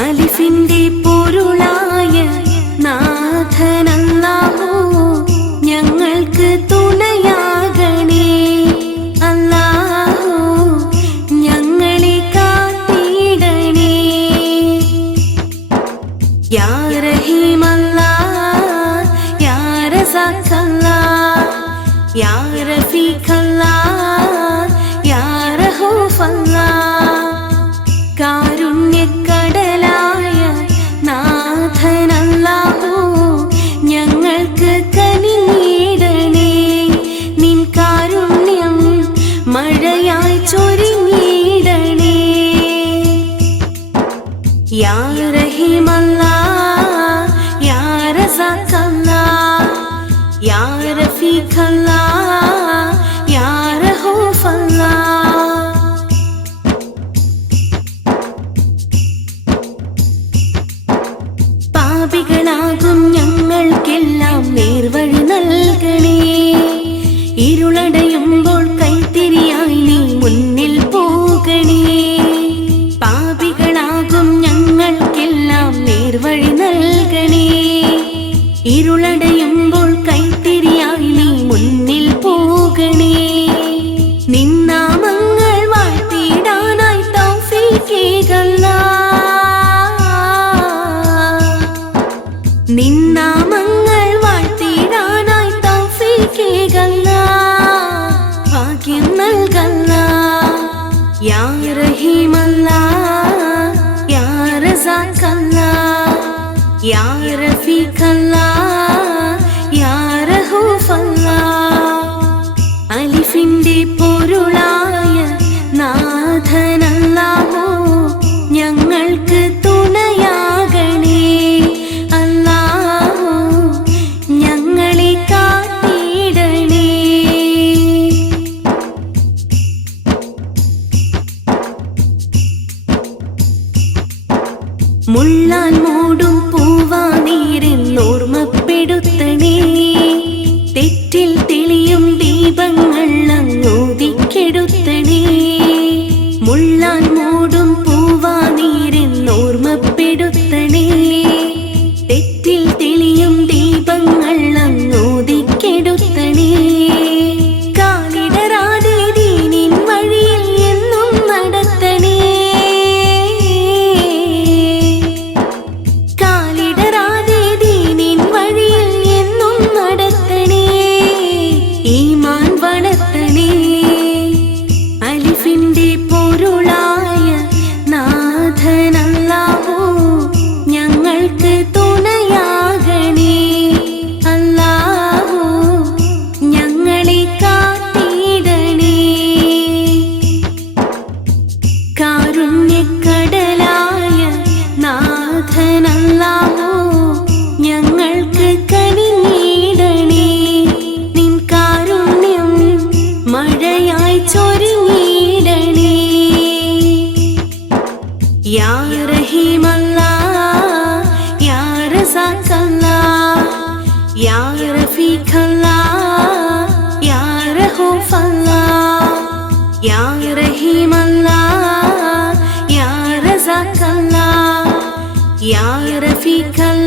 അലിഫിന്റെ പൊരുളായ നാഥനല്ലാഹു ഞങ്ങൾക്ക് തുണയാകണേ. അല്ലാഹു ഞങ്ങളെ കാത്തിടണേ. യാ റഹീമല്ലാ യാ റസാഖല്ലാ യാ റഹീമല്ലാ യാ റസാഖല്ലാ യാ റഫീഖല്ലാ യാ ഇരുളടയുമ്പോൾ കൈത്തിരിയായി നീ മുന്നിൽ പോകണേ നിന്നാമങ്ങൾ വാഴ്ത്തിയിടാനായി തൗഫീഖേകല്ലാ നിന്നാമങ്ങൾ വാഴ്ത്തിയിടാനായി തൗഫീഖേകല്ല ഭാഗ്യം നൽകല്ല യാ റഹീമല്ല യാ റസാഖല്ല യാ റഫീഖല്ല മുള്ളാൻ മൂടും പൂവാ പൂവാനീരെന്നോർമ്മപ്പെടുത്തണേ തെറ്റിൽ തെളിയും ദീപങ്ങൾ അങ്ങോദിക്കെടുത്തണേ നാഥനല്ലാഹു ഞങ്ങൾക്ക് കനിഞ്ഞിടണേ നിൻ കാരുണ്യം മഴയായി ചൊരിഞ്ഞിടണേ. യാ റഹീമല്ലാ യാ റസാഖല്ലാ യാ റഫീഖല്ലാ യാ റഹൂഫല്ലാ യാ യാ റഫീഖ